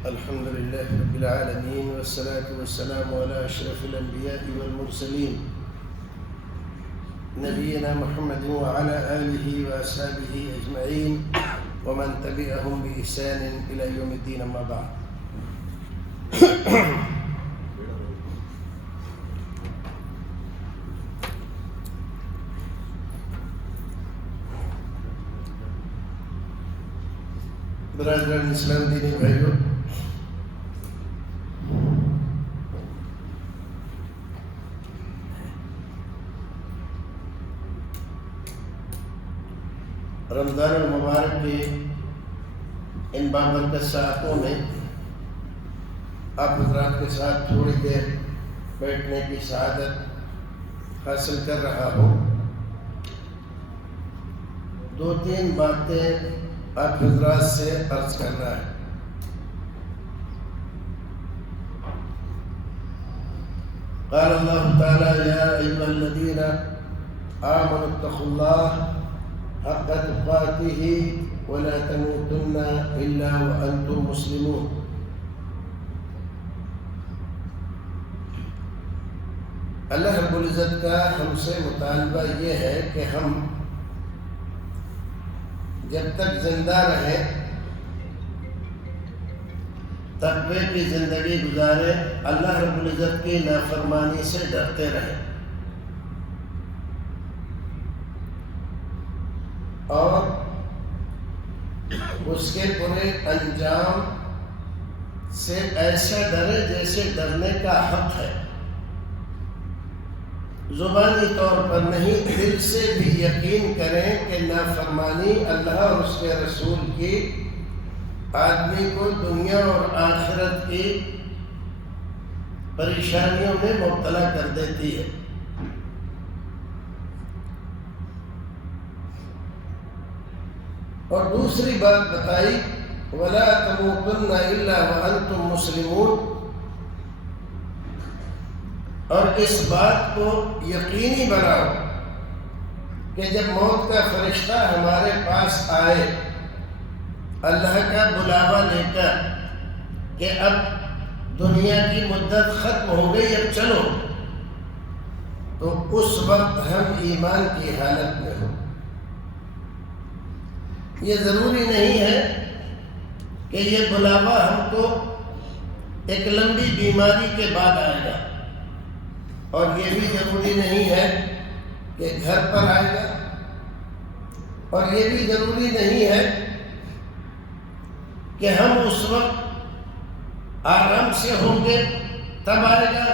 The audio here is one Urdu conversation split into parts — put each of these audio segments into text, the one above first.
الحمد لله رب العالمين والصلاة والسلام على أشرف الأنبياء والمرسلين نبينا محمد وعلى آله وأصحابه أجمعين ومن تبعهم بإحسان إلى يوم الدين أما بعد. برادران اسلام دینی بھائیوں، رمضان المبارک کے ان بابرکت ساعتوں میں آپ حضرات کے ساتھ تھوڑی دیر بیٹھنے کی سعادت حاصل کر رہا ہوں. 2-3 باتیں آپ حضرات سے عرض کرنا ہے. قال اللہ تعالی یا ایھا الذین آمنوا اتقوا اللہ حق تقاته ولا تموتن الا وانتم مسلمون. اللہ رب العزت کا ہم سے مطالبہ یہ ہے کہ ہم جب تک زندہ رہیں تقوی کی زندگی گزارے، اللہ رب العزت کی نافرمانی سے ڈرتے رہیں اور اس کے برے انجام سے ایسا ڈرے جیسے ڈرنے کا حق ہے. زبانی طور پر نہیں، دل سے بھی یقین کریں کہ نافرمانی اللہ اور اس کے رسول کی آدمی کو دنیا اور آخرت کی پریشانیوں میں مبتلا کر دیتی ہے. اور دوسری بات بتائی وَلَا تَمُوتُنَّ إِلَّا وَأَنْتُمْ مُسْلِمُونَ، اور اس بات کو یقینی بناؤ کہ جب موت کا فرشتہ ہمارے پاس آئے اللہ کا بلاوا لے کر کہ اب دنیا کی مدت ختم ہو گئی، اب چلو، تو اس وقت ہم ایمان کی حالت میں ہوں. یہ ضروری نہیں ہے کہ یہ بلاوا ہم کو ایک لمبی بیماری کے بعد آئے گا، اور یہ بھی ضروری نہیں ہے کہ گھر پر آئے گا، اور یہ بھی ضروری نہیں ہے کہ ہم اس وقت آرام سے ہوں گے تب آئے گا.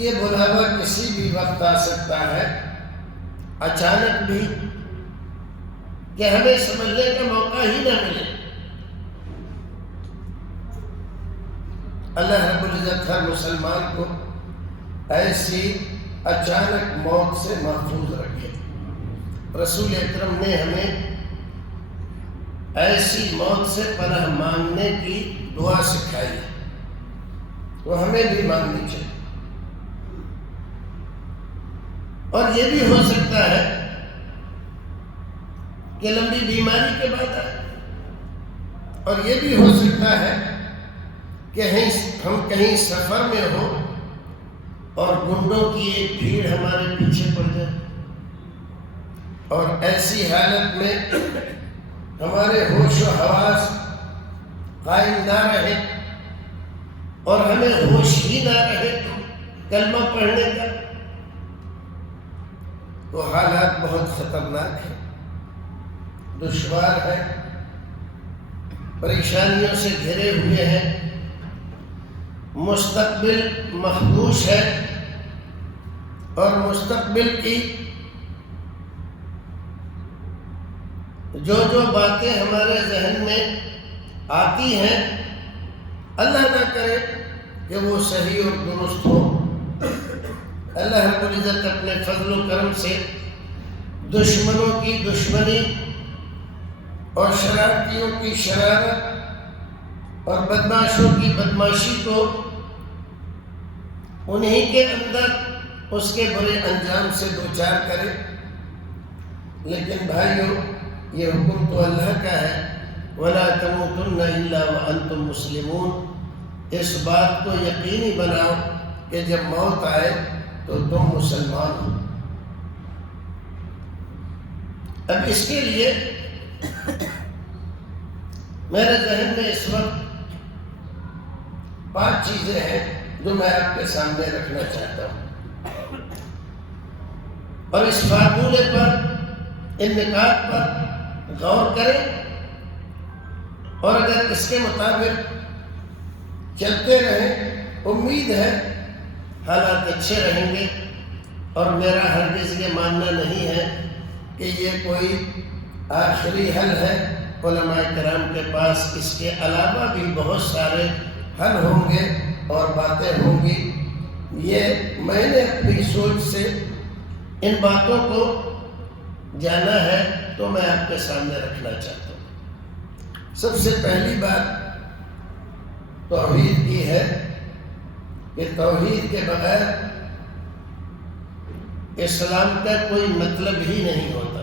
یہ بلاوا کسی بھی وقت آ سکتا ہے، اچانک بھی، کہ ہمیں سمجھنے کا موقع ہی نہ ملے. اللہ رب العزت ہر مسلمان کو ایسی اچانک موت سے محفوظ رکھے. رسول اکرم نے ہمیں ایسی موت سے پناہ مانگنے کی دعا سکھائی ہے، وہ ہمیں بھی مانگنی چاہیے. اور یہ بھی ہو سکتا ہے کہ لمبی بیماری کے بعد آئے، اور یہ بھی ہو سکتا ہے کہ ہم کہیں سفر میں ہوں اور گنڈوں کی ایک بھیڑ ہمارے پیچھے پڑ جائے، اور ایسی حالت میں ہمارے ہوش و حواس قائم نہ رہے اور ہمیں ہوش ہی نہ رہے کلمہ پڑھنے کا، تو حالات بہت خطرناک ہیں، دشوار ہے، پریشانیوں سے گھرے ہوئے ہیں، مستقبل مخدوش ہے، اور مستقبل کی جو باتیں ہمارے ذہن میں آتی ہیں اللہ نہ کرے کہ وہ صحیح اور درست ہو. اللہ رب العزت اپنے فضل و کرم سے دشمنوں کی دشمنی اور شرارتیوں کی شرارت اور بدماشوں کی بدماشی کو انہی کے اندر اس کے برے انجام سے دوچار کرے. لیکن بھائیو، یہ حکم تو اللہ کا ہے وَلَا تَمُوتُنَّ إِلَّا وَأَنْتُمْ مُسْلِمُونَ، اس بات کو یقینی بناؤ کہ جب موت آئے تو تم مسلمان ہو۔ اب اس کے لیے میرے ذہن میں اس وقت 5 چیزیں ہیں جو میں آپ کے سامنے رکھنا چاہتا ہوں، اور اس فارمولے پر، ان نکات پر غور کریں، اور اگر اس کے مطابق چلتے رہیں، امید ہے حالات اچھے رہیں گے۔ اور میرا ہرگز یہ ماننا نہیں ہے کہ یہ کوئی آخری حل ہے، علماء کرام کے پاس اس کے علاوہ بھی بہت سارے حل ہوں گے اور باتیں ہوں گی۔ یہ میں نے اپنی سوچ سے ان باتوں کو جانا ہے تو میں آپ کے سامنے رکھنا چاہتا ہوں۔ سب سے پہلی بات توحید کی ہے کہ توحید کے بغیر اسلام کا کوئی مطلب ہی نہیں ہوتا۔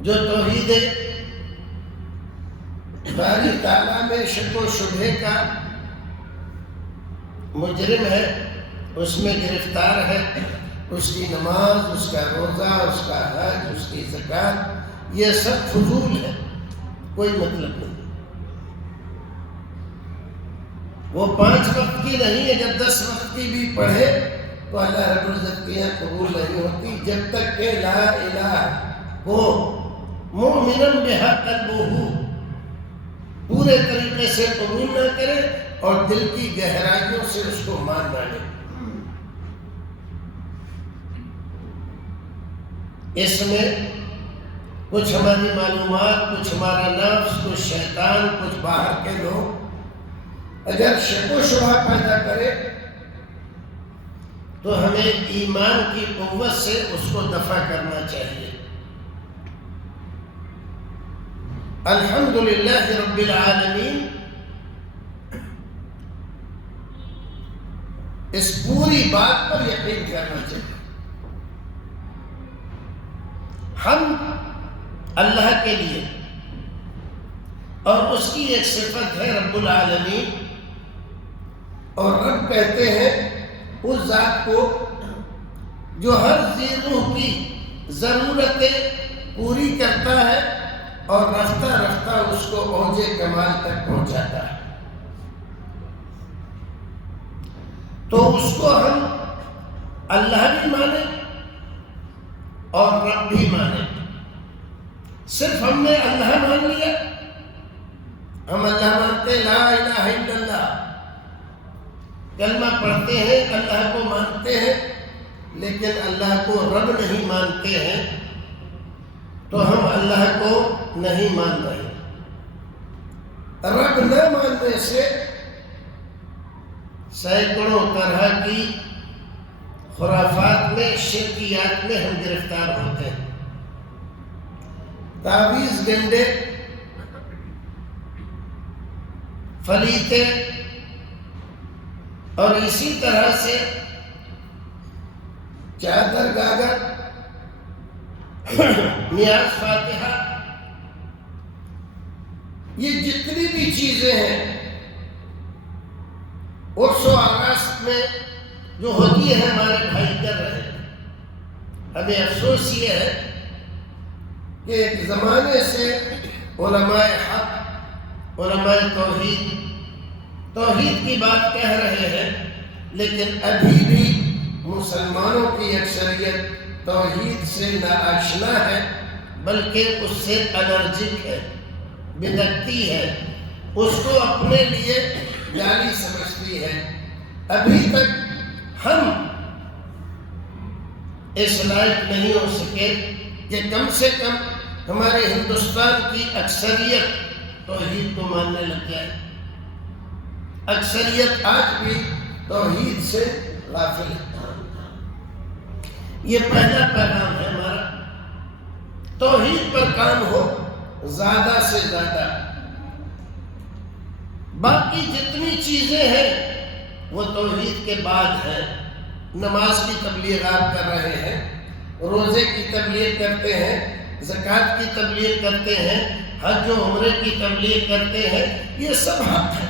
جو توحید باری تعالیٰ میں شک و شبہ کا مجرم ہے، اس میں گرفتار ہے، اس کی نماز، اس کا روزہ، اس کا حج، اس کی زکوٰۃ، یہ سب فضول ہے، کوئی مطلب نہیں۔ وہ 5 وقت کی نہیں، اگر 10 وقت کی بھی پڑھے تو اللہ رب العزت کی قبول نہیں ہوتی، جب تک کہ لا الہ ہو مؤمناً بہا قلبہ، پورے طریقے سے قبول نہ کرے اور دل کی گہرائیوں سے اس کو مان نہ لے۔ اس میں کچھ ہماری معلومات، کچھ ہمارا نفس، کچھ شیطان، کچھ باہر کے لوگ اگر شک و شبہ پیدا کرے تو ہمیں ایمان کی قوت سے اس کو دفع کرنا چاہیے۔ الحمدللہ رب العالمین، اس پوری بات پر یقین کرنا چاہیے۔ ہم اللہ کے لیے، اور اس کی ایک صفت ہے رب العالمین، اور رب کہتے ہیں اس ذات کو جو ہر ذی روح کی ضرورتیں پوری کرتا ہے اور رفتہ رفتہ اس کو اوج کمال تک پہنچاتا ہے۔ تو اس کو ہم اللہ بھی مانیں اور رب بھی مانیں۔ صرف ہم نے اللہ مان لیا، ہم اللہ مانتے، لا الہ الا اللہ کلمہ پڑھتے ہیں، اللہ کو مانتے ہیں، لیکن اللہ کو رب نہیں مانتے ہیں، تو ہم اللہ کو نہیں مان رہے۔ رب نہ ماننے سے سینکڑوں طرح کی خرافات میں، شرکیات میں ہم گرفتار ہوتے ہیں۔ تعویذ گنڈے، فلیتے، اور اسی طرح سے چادر گاگر، نیاز فاتحہ، یہ جتنی بھی چیزیں ہیں عرس و آغاز میں جو ہوتی ہے ہمارے بھائی کر رہے ہیں۔ ہمیں افسوس یہ ہے کہ ایک زمانے سے علماء حق، علماء توحید کی بات کہہ رہے ہیں، لیکن ابھی بھی مسلمانوں کی اکثریت توحید سے ناآشنا ہے، بلکہ اس سے الرجک ہے، بدعتی ہے، اس کو اپنے لیے جعلی سمجھتی ہے۔ ابھی تک ہم اس لائق نہیں ہو سکے کہ کم سے کم ہمارے ہندوستان کی اکثریت توحید کو ماننے لگ جائے۔ اکثریت آج بھی توحید سے غافل ہے۔ یہ پہلا پیغام ہے ہمارا، توحید پر کام ہو زیادہ سے زیادہ۔ باقی جتنی چیزیں ہیں وہ توحید کے بعد ہیں۔ نماز کی تبلیغ آپ کر رہے ہیں، روزے کی تبلیغ کرتے ہیں، زکوٰۃ کی تبلیغ کرتے ہیں، حج و عمرے کی تبلیغ کرتے ہیں، یہ سب حق ہے،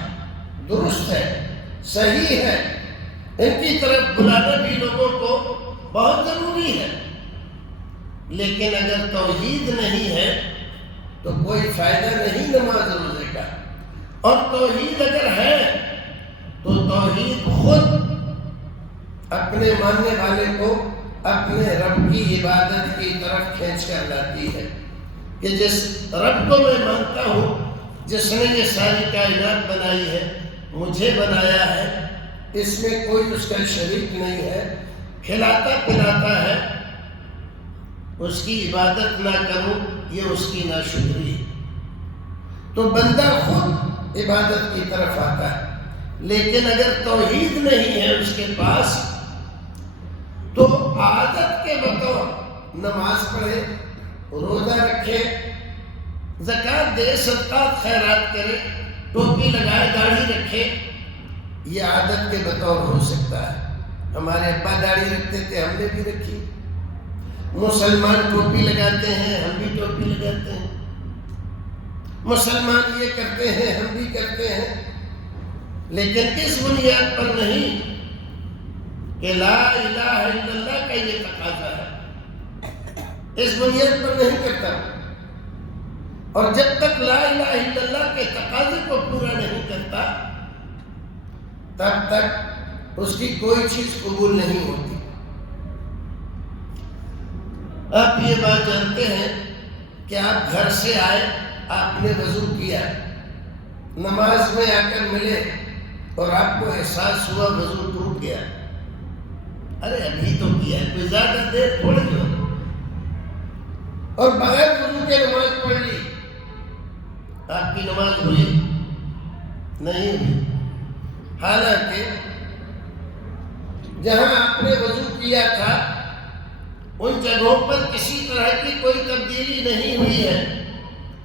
درست ہے، صحیح ہے، ان کی طرف بلانا بھی لوگوں کو بہت ضروری ہے، لیکن اگر توحید نہیں ہے تو کوئی فائدہ نہیں نماز روزے کا۔ اور توحید اگر ہے تو توحید خود اپنے ماننے والے کو اپنے رب کی عبادت کی طرف کھینچ کر لاتی ہے، کہ جس رب کو میں مانتا ہوں، جس نے یہ ساری کائنات بنائی ہے، مجھے بنایا ہے، اس میں کوئی اس کا شریک نہیں ہے، کھلاتا پلاتا ہے، اس کی عبادت نہ کروں یہ اس کی ناشکری ہے، تو بندہ خود عبادت کی طرف آتا ہے۔ لیکن اگر توحید نہیں ہے اس کے پاس تو عادت کے بطور نماز پڑھے، روزہ رکھے، زکوٰۃ دے، صدقات خیرات کرے، ٹوپی لگائے، داڑھی رکھے، یہ عادت کے بطور ہو سکتا ہے۔ ہمارے ابا داڑھی رکھتے تھے، ہم نے بھی رکھی، مسلمان ٹوپی لگاتے ہیں، ہم بھی ٹوپی لگاتے ہیں، مسلمان یہ کرتے ہیں، ہم بھی کرتے ہیں، لیکن اس بنیاد پر نہیں کہ لا الہ الا اللہ کا یہ تقاضا ہے، اس بنیاد پر نہیں کرتا۔ اور جب تک لا الہ الا اللہ کے تقاضے کو پورا نہیں کرتا تب تک اس کی کوئی چیز قبول نہیں ہوتی۔ آپ یہ بات جانتے ہیں کہ آپ گھر سے آئے، آپ نے وضو کیا، نماز میں آ کر ملے اور آپ کو احساس ہوا وضو ٹوٹ گیا، ارے ابھی تو کیا ہے، کوئی زیادہ دیر تھوڑی ہو، اور بغیر وضو کے نماز پڑھ لی، آپ کی نماز ہوئی نہیں ہوئی۔ حالانکہ جہاں آپ نے وضو کیا تھا ان جگہوں پر کسی طرح کی کوئی تبدیلی نہیں ہوئی ہے،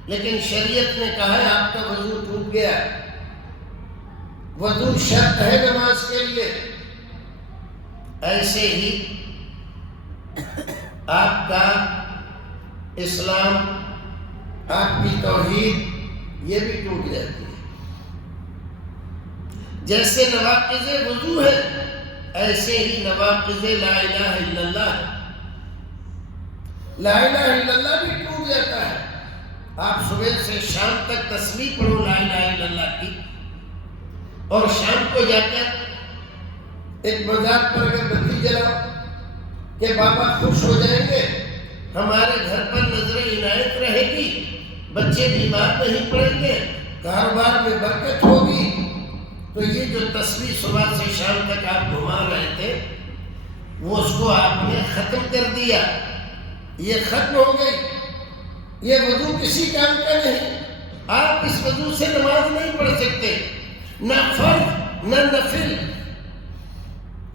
لیکن شریعت نے کہا ہے آپ کا وضو ٹوٹ گیا۔ وضو شرط ہے نماز کے لیے۔ ایسے ہی آپ کا اسلام، آپ کی توحید یہ بھی ٹوٹ جاتی ہے۔ جیسے نواقض وضو ہے ایسے ہی نواقض لا الہ الا اللہ ہے۔ لا الہ الا اللہ بھی ٹوٹ جاتا ہے۔ آپ صبح سے شام تک تسبیح پڑھو لا الہ الا اللہ کی، اور شام کو جا کر ایک مزار پر اگر بتی جلاؤ کہ بابا خوش ہو جائیں گے، ہمارے گھر پر نظر عنایت رہے گی، بچے بیمار نہیں پڑیں گے، کاروبار میں برکت ہوگی، تو یہ جو تسبیح صبح سے شام تک آپ گھما رہے تھے وہ اس کو آپ نے ختم کر دیا، یہ ختم ہو گئی۔ یہ وضو کسی کام کا نہیں۔ آپ اس وضو سے نماز نہیں پڑھ سکتے، نہ فرض، نہ نفل،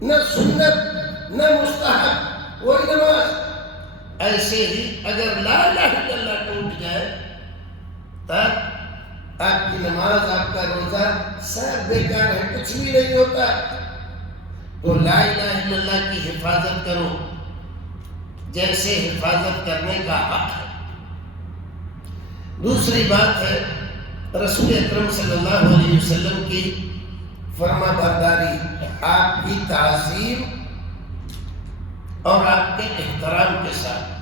نہ سنت، نہ مستحب، وہی نماز۔ ایسے ہی اگر لا الہ الا اللہ ٹوٹ جائے تب آپ کی نماز، آپ کا روزہ سب بیکار ہے، کچھ بھی نہیں ہوتا۔ تو لا الہ الا اللہ کی حفاظت کرو جیسے حفاظت کرنے کا حق ہے۔ دوسری بات ہے رسول اکرم صلی اللہ علیہ وسلم کی فرما برداری، آپ کی تعظیم اور آپ کے احترام کے ساتھ۔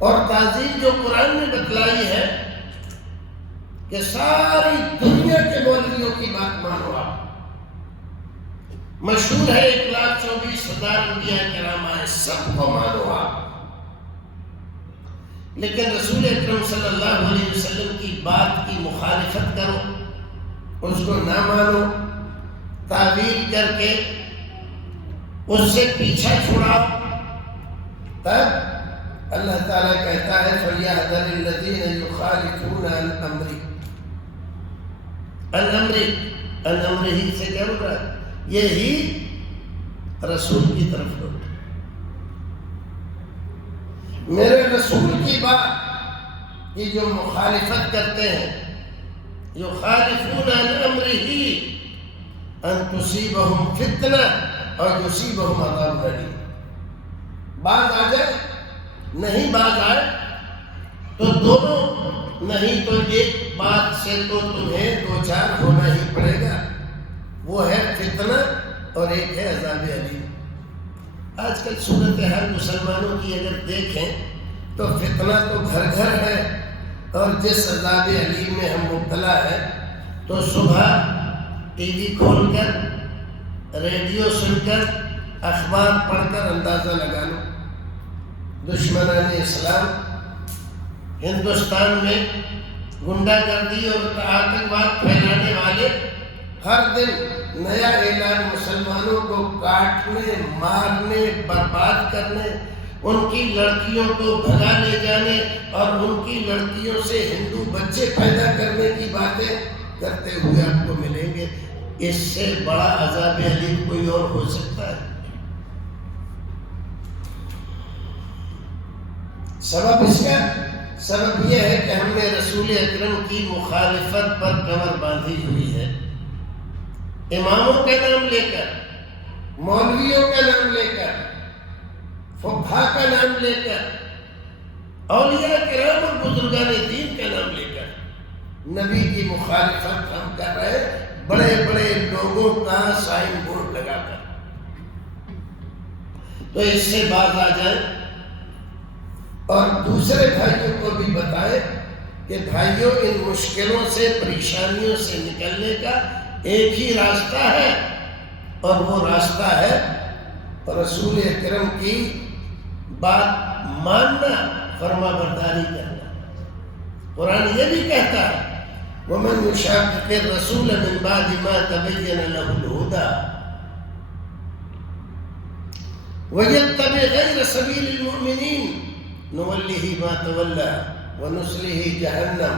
اور تعظیم جو قرآن نے بتلائی ہے کہ ساری دنیا کے مولویوں کی بات مانو آپ۔ مشہور ہے 1,24,000 انبیاء کرام آئے، سب کو مانو آپ، لیکن رسول اکرم صلی اللہ علیہ وسلم کی بات کی مخالفت کرو، اس کو نہ مانو، تعویل کر کے اس سے پیچھا چھڑاؤ، تب اللہ تعالیٰ کہتا ہے فَلْيَحْذَرِ الَّذِينَ يُخَالِفُونَ عَنْ أَمْرِهِ۔ عن امرہ سے کیا بول رہا ہے؟ یہی رسول کی طرف لوٹ، میرے رسول کی بات کی جو مخالفت کرتے ہیں، یخالفون عن امرہ ان تصیبہم فتنہ اور یصیبہم عذاب علیم۔ باز آ جائے، نہیں باز آئے تو دونوں، نہیں تو ایک بات سے تو تمہیں دو چار ہونا ہی پڑے گا، وہ ہے فتنہ اور ایک ہے عذاب علیم۔ آج کل صورتحال مسلمانوں کی اگر دیکھیں تو فتنہ تو گھر گھر ہے، اور جس عذاب علیم میں ہم مبتلا ہیں تو صبح ٹی وی کھول کر، ریڈیو سن کر، اخبار پڑھ کر اندازہ لگا لو، دشمنان اسلام ہندوستان میں غنڈہ گردی اور آتنکواد پھیلانے والے ہر دن نیا اعلان مسلمانوں کو کاٹنے، مارنے، برباد کرنے، ان کی لڑکیوں کو بھگا لے جانے اور ان کی لڑکیوں سے ہندو بچے پیدا کرنے کی باتیں کرتے ہوئے آپ کو ملیں گے۔ اس سے بڑا عذاب علیم کوئی اور ہو سکتا ہے؟ سبب اس کا سبب یہ ہے کہ ہم نے رسول اکرم کی مخالفت پر کمر باندھی ہوئی ہے، اماموں کا نام لے کر، مولویوں کا نام لے کر، فقہا کا نام لے کر، اولیاء کرام اور بزرگان دین کا نام لے کر نبی کی مخالفت ہم کر رہے، بڑے بڑے لوگوں کا سائن بورڈ لگا کر۔ تو اس سے باز آ جائیں اور دوسرے بھائیوں کو بھی بتائیں کہ بھائیوں، ان مشکلوں سے، پریشانیوں سے نکلنے کا ایک ہی راستہ ہے، اور وہ راستہ ہے رسول اکرم کی بات ماننا، فرما برداری کرنا۔ قرآن یہ بھی کہتا ہے وَمَنْ يُشَاقِقِ الرَّسُولَ مِنْ بَعْدِ مَا تَبَيَّنَ لَهُ الْهُدَىٰ وَيَتَّبِعْ غَيْرَ سَبِيلِ الْمُؤْمِنِينَ نُوَلِّهِ مَا تَوَلَّىٰ وَنُصْلِهِ جَهَنَّمَ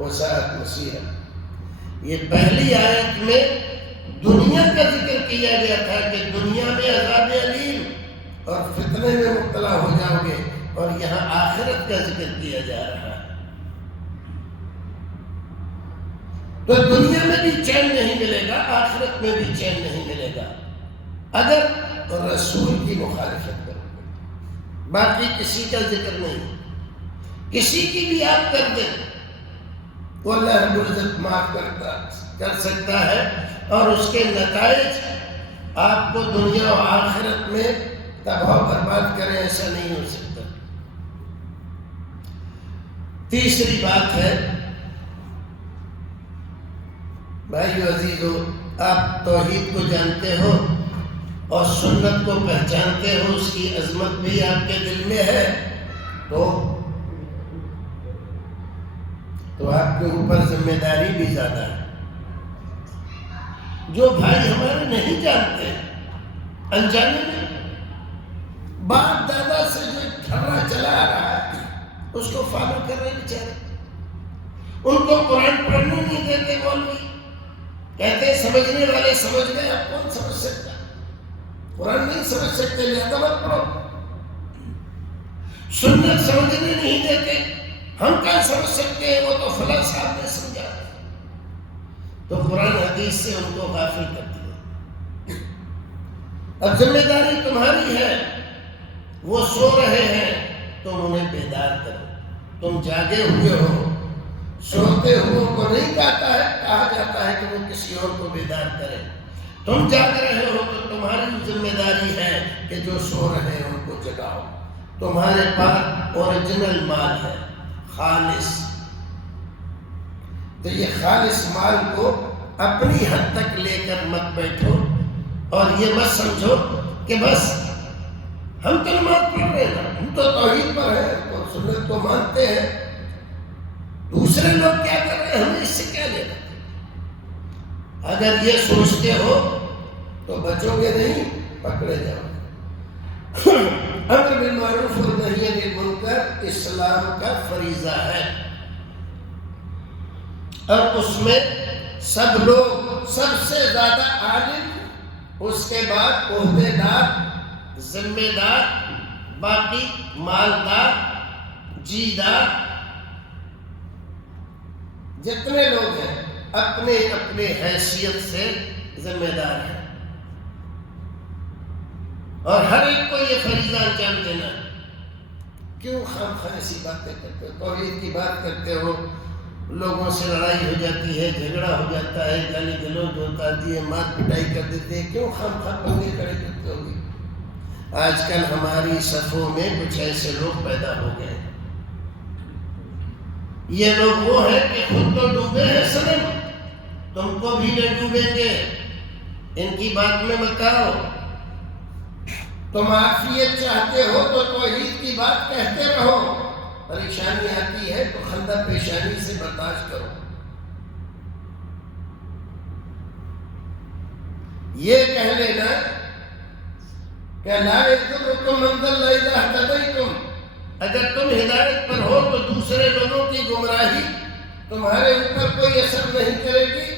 وَسَاءَتْ مَصِيرًا۔ یہ پہلی آیت میں دنیا کا ذکر کیا گیا تھا کہ دنیا میں عذاب علیم اور فتنے میں مبتلا ہو جاؤ گے، اور یہاں آخرت کا ذکر کیا جا رہا ہے۔ تو دنیا میں بھی چین نہیں ملے گا، آخرت میں بھی چین نہیں ملے گا اگر رسول کی مخالفت کرو گے۔ باقی کسی کا ذکر نہیں، کسی کی بھی آپ کر دیں وہ اللہ رب العزت معاف کر سکتا ہے، اور اس کے نتائج آپ کو دنیا و آخرت میں تباہ و برباد کریں، ایسا نہیں ہو سکتا۔ تیسری بات ہے، بھائیو عزیزو، آپ توحید کو جانتے ہو اور سنت کو پہچانتے ہو، اس کی عظمت بھی آپ کے دل میں ہے، تو آپ کے اوپر ذمہ داری بھی زیادہ ہے۔ جو بھائی ہمارے نہیں جانتے، انجانے میں باپ دادا سے جو ٹھرا چلا آ رہا ہے اس کو فالو کر رہے بیچارے، ان کو قرآن پڑھنے نہیں دیتے، مولوی کہتے ہیں سمجھنے والے سمجھ گئے، اب کون سمجھ سکتا؟ قرآن نہیں سمجھ سکتے، لہذا مت پڑھو۔ سنت سمجھنے نہیں دیتے، ہم کیا سمجھ سکتے ہیں، وہ تو فلاں صاحب نے سمجھا۔ تو قرآن حدیث سے ان کو غافل کر دیا۔ اب ذمہ داری تمہاری ہے، وہ سو رہے ہیں، تم انہیں بیدار کرو۔ تم جاگے ہوئے ہو، سوتے ہوئے کو نہیں کہا جاتا ہے کہ وہ کسی اور کو بیدار کرے۔ تم جاگ رہے ہو تو تمہاری ذمہ داری ہے کہ جو سو رہے ہیں ان کو جگاؤ۔ تمہارے پاس اوریجنل مال ہے، خالص، تو یہ خالص مال کو اپنی حد تک لے کر مت بیٹھو، اور یہ مت سمجھو کہ بس ہم کلمات پڑھ رہے ہیں، ہم تو توحید پر ہیں اور سنت کو مانتے ہیں، دوسرے لوگ کیا کر رہے ہیں ہمیں اس سے کیا لینا۔ اگر یہ سوچتے ہو تو بچو گے نہیں، پکڑے جاؤ گے۔ امر بالمعروف اور نہی عن المنکر اسلام کا فریضہ ہے، اور اس میں سب لوگ، سب سے زیادہ عالم، اس کے بعد عہدے دار، ذمہ دار، باقی مالدار، جیدار، جتنے لوگ ہیں اپنے اپنے حیثیت سے ذمہ دار ہیں۔ اور ہر ایک کو یہ فریضہ انجام دینا ہے۔ کیوں خام خواہ ایسی باتیں کرتے ہو؟ توحید کی بات کرتے ہو، لوگوں سے لڑائی ہو جاتی ہے، جھگڑا ہو جاتا ہے، گالی گلوچ ہوتا ہے، مار پٹائی کر دیتے ہیں، کیوں خام خواہ پنگے کھڑے کرتے ہو گے؟ آج کل ہماری صفوں میں کچھ ایسے لوگ پیدا ہو گئے، یہ لوگ وہ ہیں کہ خود تو ڈوبے ہیں صنم، تم کو بھی نہ ڈوبیں گے، ان کی بات میں مت آؤ۔ تم عافیت چاہتے ہو تو توحید کی بات کہتے رہو، پریشانی آتی ہے تو خندہ پیشانی سے برداشت کرو۔ یہ کہہ لینا کہ لا یضرکم من ضل اذا اهتدیتم، اگر تم ہدایت پر ہو تو دوسرے لوگوں کی گمراہی تمہارے اوپر کوئی اثر نہیں کرے گی،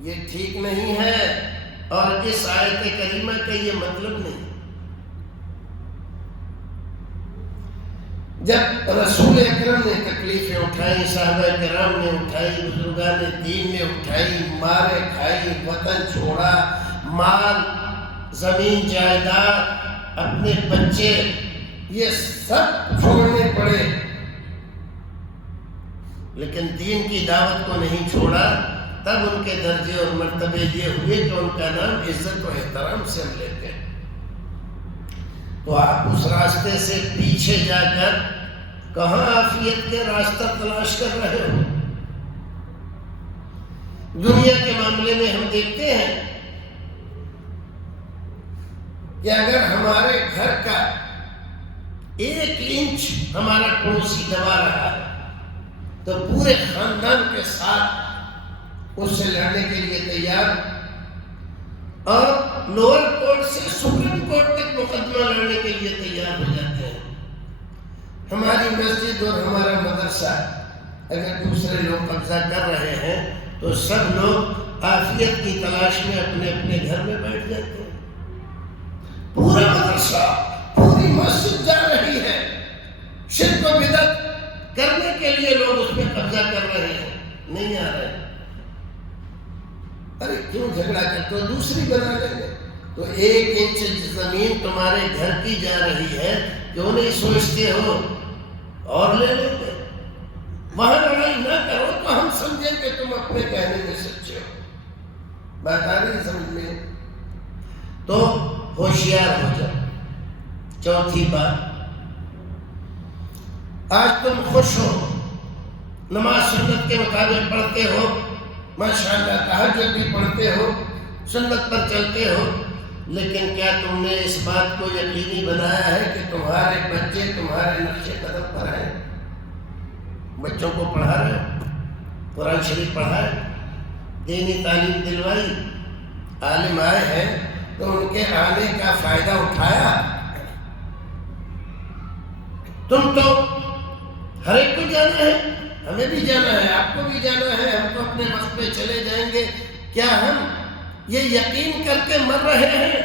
یہ ٹھیک نہیں ہے، اور اس آیت کریمہ کا یہ مطلب نہیں۔ جب رسول اکرم نے تکلیفیں اٹھائی، صحابہ کرام نے اٹھائی، بزرگان دین نے اٹھائی، مارے کھائی، وطن چھوڑا، مال، زمین جائیداد، اپنے بچے، یہ سب چھوڑنے پڑے، لیکن دین کی دعوت کو نہیں چھوڑا، تب ان کے درجے اور مرتبے یہ ہوئے کہ ان کا نام عزت و احترام سے ہم لیتے ہیں۔ تو آپ اس راستے سے پیچھے جا کر کہاں عافیت کے راستہ تلاش کر رہے ہو؟ دنیا کے معاملے میں ہم دیکھتے ہیں کہ اگر ہمارے گھر کا 1 انچ ہمارا پڑوسی دبا رہا ہے تو پورے خاندان کے ساتھ اس سے لڑنے کے لیے تیار، اور لوور کورٹ سے سپریم کورٹ تک مقدمہ لڑنے کے لیے تیار ہو جاتے ہیں۔ ہماری مسجد اور ہمارا مدرسہ اگر دوسرے لوگ قبضہ کر رہے ہیں تو سب لوگ عافیت کی تلاش میں اپنے اپنے گھر میں بیٹھ جاتے ہیں۔ پورا مدرسہ، پوری مسجد جا رہی ہے، شرک و بدعت کرنے کے لیے لوگ اس میں قبضہ کر رہے ہیں، نہیں آ رہے۔ ارے کیوں جھگڑا کرتے ہو؟ دوسری بنا لیں گے۔ تو 1 انچ زمین تمہارے گھر کی جا رہی ہے، کیوں نہیں سوچتے ہو اور لے لیتے؟ وہاں لڑائی نہ کرو تو ہم سمجھیں کہ تم اپنے کہنے میں سچے ہو۔ بات آ رہی سمجھ میں؟ تو ہوشیار ہو جاؤ۔ چوتھی بات، آج تم خوش ہو، نماز سنت کے مطابق پڑھتے ہو، ماشاءاللہ تہجد بھی پڑھتے ہو، سنت پر چلتے ہو، لیکن کیا تم نے اس بات کو یقینی بنایا ہے کہ تمہارے بچے تمہارے نقش قدم پر ہیں؟ بچوں کو پڑھا رہے ہو، قرآن شریف پڑھائے، دینی تعلیم دلوائی، عالم آئے ہیں تو ان کے آنے کا فائدہ اٹھایا؟ تم تو ہر ایک کو جانا ہے، ہمیں بھی جانا ہے، آپ کو بھی جانا ہے، ہم تو اپنے وقت پہ چلے جائیں گے۔ کیا ہم یہ یقین کر کے مر رہے ہیں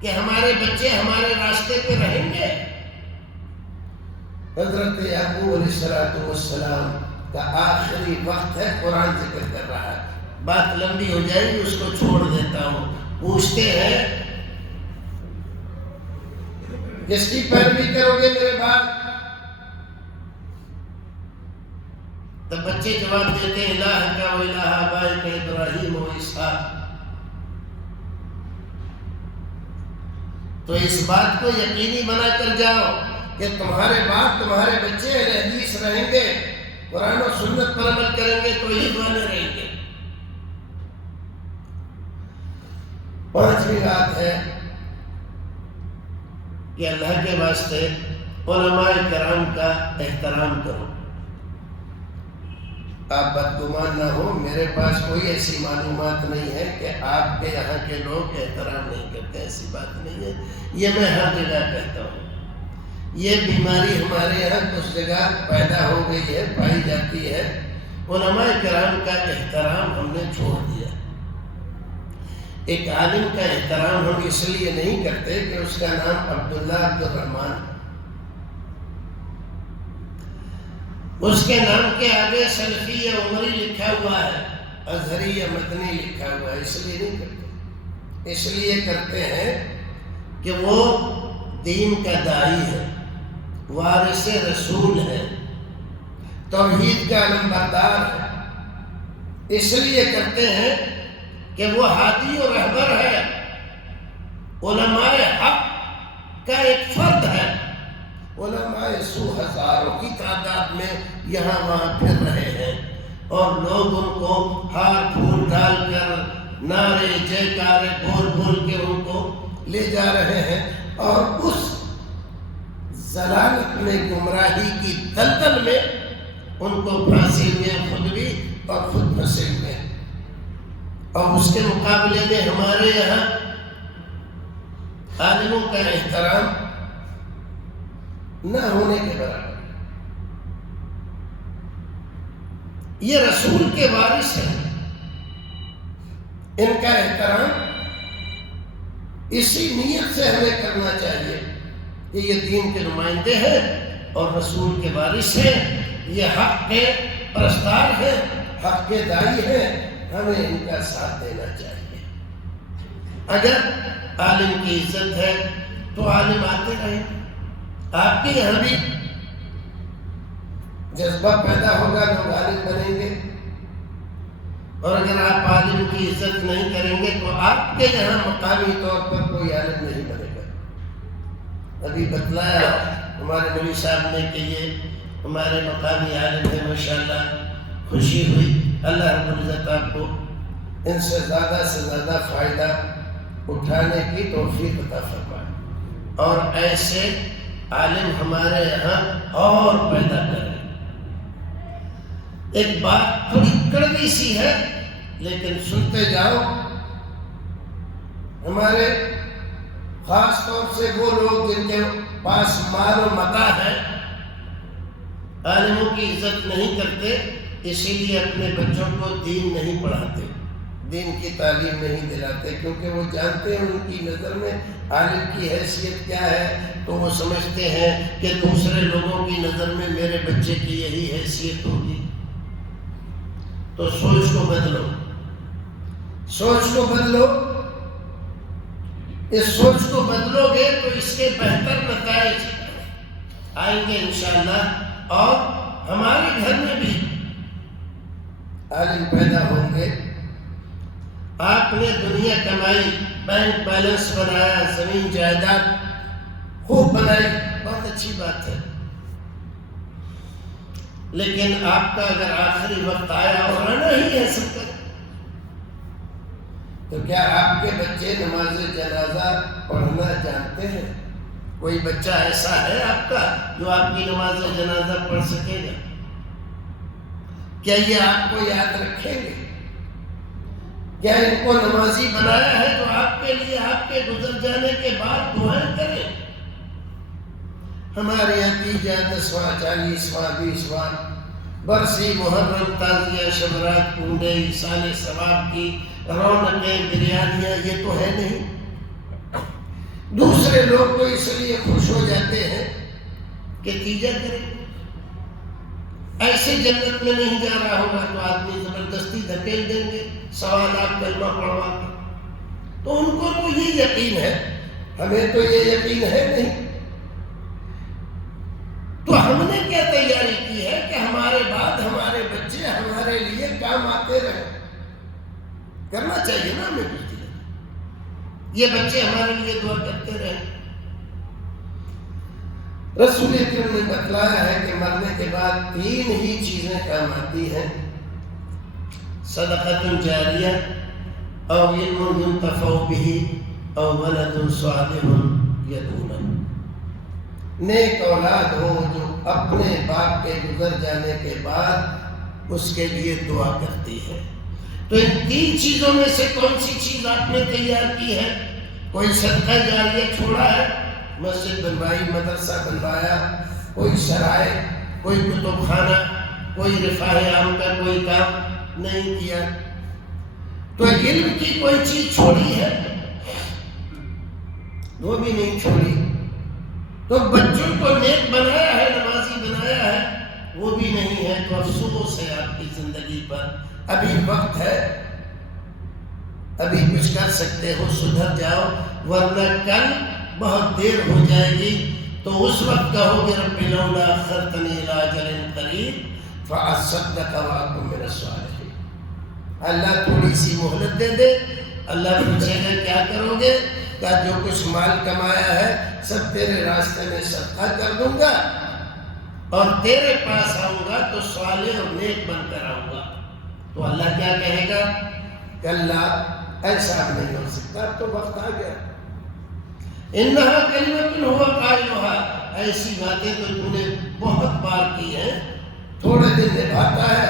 کہ ہمارے بچے ہمارے راستے پہ رہیں گے؟ حضرت یعقوب علیہ السلام کا آخری وقت ہے، قرآن ذکر کر رہا ہے، بات لمبی ہو جائے گی، اس کو چھوڑ دیتا ہوں۔ پوچھتے ہیں کس کی پیروی کرو گے میرے بعد؟ تو بچے جواب دیتے ہیں الہ کا و الہ آبائک ابراہیم و اسحاق۔ تو اس بات کو یقینی بنا کر جاؤ کہ تمہارے باپ تمہارے بچے اہل حدیث رہیں گے، قرآن و سنت پر عمل کریں گے، تو یہ مانے رہیں گے۔ 5ویں بات ہے کہ اللہ کے واسطے علماء کرام کا احترام کرو۔ آپ بدگمان نہ ہو، میرے پاس کوئی ایسی معلومات نہیں ہے کہ آپ کے یہاں کے لوگ احترام نہیں کرتے، ایسی بات نہیں ہے، یہ میں ہر جگہ کہتا ہوں۔ یہ بیماری ہمارے یہاں کچھ جگہ پیدا ہو گئی ہے، پائی جاتی ہے، علماء کرام کا احترام ہم نے چھوڑ دیا۔ ایک عالم کا احترام ہم اس لیے نہیں کرتے کہ اس کا نام عبداللہ عبد الرحمن ہے، اس کے نام کے آگے سلفی یا عمری لکھا ہوا ہے، ازہری یا مدنی لکھا ہوا ہے، اس لیے نہیں کرتے۔ اس لیے کرتے ہیں کہ وہ دین کا داعی ہے، وارث رسول ہے، توحید کا علمبردار ہے. اس لیے کرتے ہیں کہ وہ ہادی و رہبر ہے، علماء حق کا ایک فرد ہے. علماء سو ہزاروں کی تعداد میں یہاں وہاں پھر رہے ہیں اور لوگ ان کو ہار پھول ڈال کر نعرے جیکارے بول بول کے ان کو لے جا رہے ہیں اور اس ضلالت میں، گمراہی کی دلدل میں ان کو پھانسی ہوئے خود بھی اور خود پھنسے ہوئے. اور اس کے مقابلے میں ہمارے یہاں عالموں کا احترام نہ ہونے کے برابر. یہ رسول کے وارث ہیں، ان کا احترام اسی نیت سے ہمیں کرنا چاہیے کہ یہ دین کے نمائندے ہیں اور رسول کے وارث ہیں، یہ حق کے پرستار ہیں، حق کے داعی ہیں، ہمیں ان کا ساتھ دینا چاہیے. اگر عالم کی عزت ہے تو عالم آتے رہیں. آپ کے یہاں بھی جذبہ پیدا ہوگا، لوگ عالم بنیں گے. اور اگر آپ عالم کی عزت نہیں کریں گے تو آپ کے یہاں مقامی طور پر کوئی عالم نہیں بنے گا. ابھی بتلایا ہمارے مولوی صاحب نے کہ یہ ہمارے مقامی عالم ہے، ماشاءاللہ خوشی ہوئی. اللہ رب العزت آپ کو ان سے زیادہ فائدہ اٹھانے کی توفیق عطا فرمائے اور ایسے عالم ہمارے یہاں اور پیدا کریں. ایک بات تھوڑی کڑوی سی ہے لیکن سنتے جاؤ. ہمارے خاص طور سے وہ لوگ جن کے پاس مال و متاع ہے عالموں کی عزت نہیں کرتے، اسی لیے اپنے بچوں کو دین نہیں پڑھاتے، دین کی تعلیم نہیں دلاتے، کیونکہ وہ جانتے ہیں ان کی نظر میں عالم کی حیثیت کیا ہے. تو وہ سمجھتے ہیں کہ دوسرے لوگوں کی نظر میں میرے بچے کی یہی حیثیت ہوگی. تو سوچ کو بدلو، سوچ کو بدلو. اس سوچ کو بدلو گے تو اس کے بہتر نتائج آئیں گے انشاءاللہ. اور ہمارے گھر میں بھی عالم پیدا ہوں گے. آپ نے دنیا کمائی، بینک بیلنس بنایا، زمین جائیداد خوب بنائی، بہت اچھی بات ہے. لیکن آپ کا اگر آخری وقت آیا اور آنا ہی ہے سب کا، تو کیا آپ کے بچے نماز جنازہ پڑھنا جانتے ہیں؟ کوئی بچہ ایسا ہے آپ کا جو آپ کی نماز جنازہ پڑھ سکے گا؟ کیا یہ آپ کو یاد رکھیں گے؟ کیا ان کو نمازی بنایا ہے جو آپ کے لیے آپ کے گزر جانے کے بعد دعائیں کریں؟ ہمارے یہاں 30 10واں 40واں 20واں برسی، محرم، تعزیہ، شبرات، کنڈے، ایصال ثواب کی رونقیں، بریانیاں، یہ تو ہے نہیں. دوسرے لوگ تو اس لیے خوش ہو جاتے ہیں کہ تیجا کریں. ایسے جنت میں نہیں جا رہا ہوگا تو آدمی زبردستی دھکیل دیں گے 1.25 لاکھ کلمہ پڑھوا کر. تو ان کو تو یہ یقین ہے، ہمیں تو یہ یقین ہے نہیں. تو ہم نے کیا تیاری کی ہے کہ ہمارے بعد ہمارے بچے ہمارے لیے کام آتے رہے؟ کرنا چاہیے نا ہمیں کچھ دیا. یہ بچے ہمارے لیے دعا کرتے رہے. رسول اکرم نے بتلایا ہے کہ مرنے کے بعد 3 ہی چیزیں کام آتی ہیں: صدقۃ جاریہ، او علم ينتفع به، او ولد صالح يدعو له. نیک اولاد ہو جو اپنے باپ کے گزر جانے کے بعد اس کے لیے دعا کرتی ہے. تو ان 3 چیزوں میں سے کون سی چیز آپ نے تیار کی ہے؟ کوئی صدقہ جاریہ چھوڑا ہے، مسجد بنوائی، مدرسہ بنوایا، کوئی سرائے، کوئی کتب خانہ، کوئی رفاہ عام کا کوئی کام نہیں کیا. تو علم کی کوئی چیز چھوڑی ہے؟ وہ بھی نہیں چھوڑی. تو بچوں کو نیک بنایا ہے، نمازی بنایا ہے، وہ بھی نہیں ہے. تو افسوس ہے آپ کی زندگی پر. ابھی وقت ہے، ابھی کچھ کر سکتے ہو، سدھر جاؤ، ورنہ کل بہت دیر ہو جائے گی تو اس وقت کہو گے رب لولا اخرتنی الی اجل قریب فاصدق واکن من الصالحین۔ اللہ تھوڑی سی مہلت دے دے، اللہ پوچھے گا کیا کرو گے؟ کہ جو کچھ مال کمایا ہے سب تیرے راستے میں صدقہ کر دوں گا اور تیرے پاس آؤں گا تو صالح اور نیک بن کر آؤں گا۔ تو اللہ کیا کہے گا کہ اللہ ایسا نہیں ہو سکتا، تو وقت آ گیا۔ انہا کلمۃ ہوا قائلھا، ایسی باتیں تو تو نے بہت بار کی ہیں، تھوڑے دن نبھاتا ہے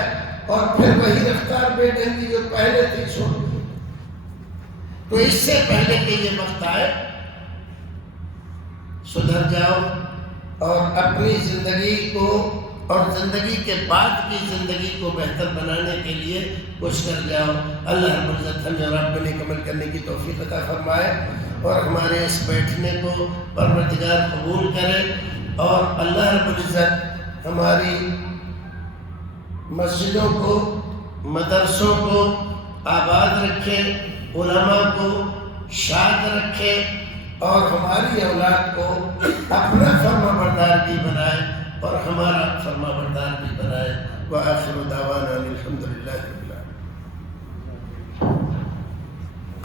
اور پھر وہی رفتار بے ڈنگی جو پہلے تھی چھوڑ دی۔ تو اس سے پہلے کہ یہ وقت آئے سدھر جاؤ اور اپنی زندگی کو اور زندگی کے بعد کی زندگی کو بہتر بنانے کے لیے کچھ کر جاؤ۔ اللہ رب العزت ہمیں اور آپ پر عمل کرنے کی توفیق عطا فرمائے اور ہمارے اس بیٹھنے کو پروردگار قبول کرے، اور اللہ رب العزت ہماری مسجدوں کو، مدرسوں کو آباد رکھے، علماء کو شاد رکھے اور ہماری اولاد کو اپنا فرما بردار بھی بنائے اور ہمارا فرما بردار بھی بنائے۔ وآخر دعوانا الحمدللہ۔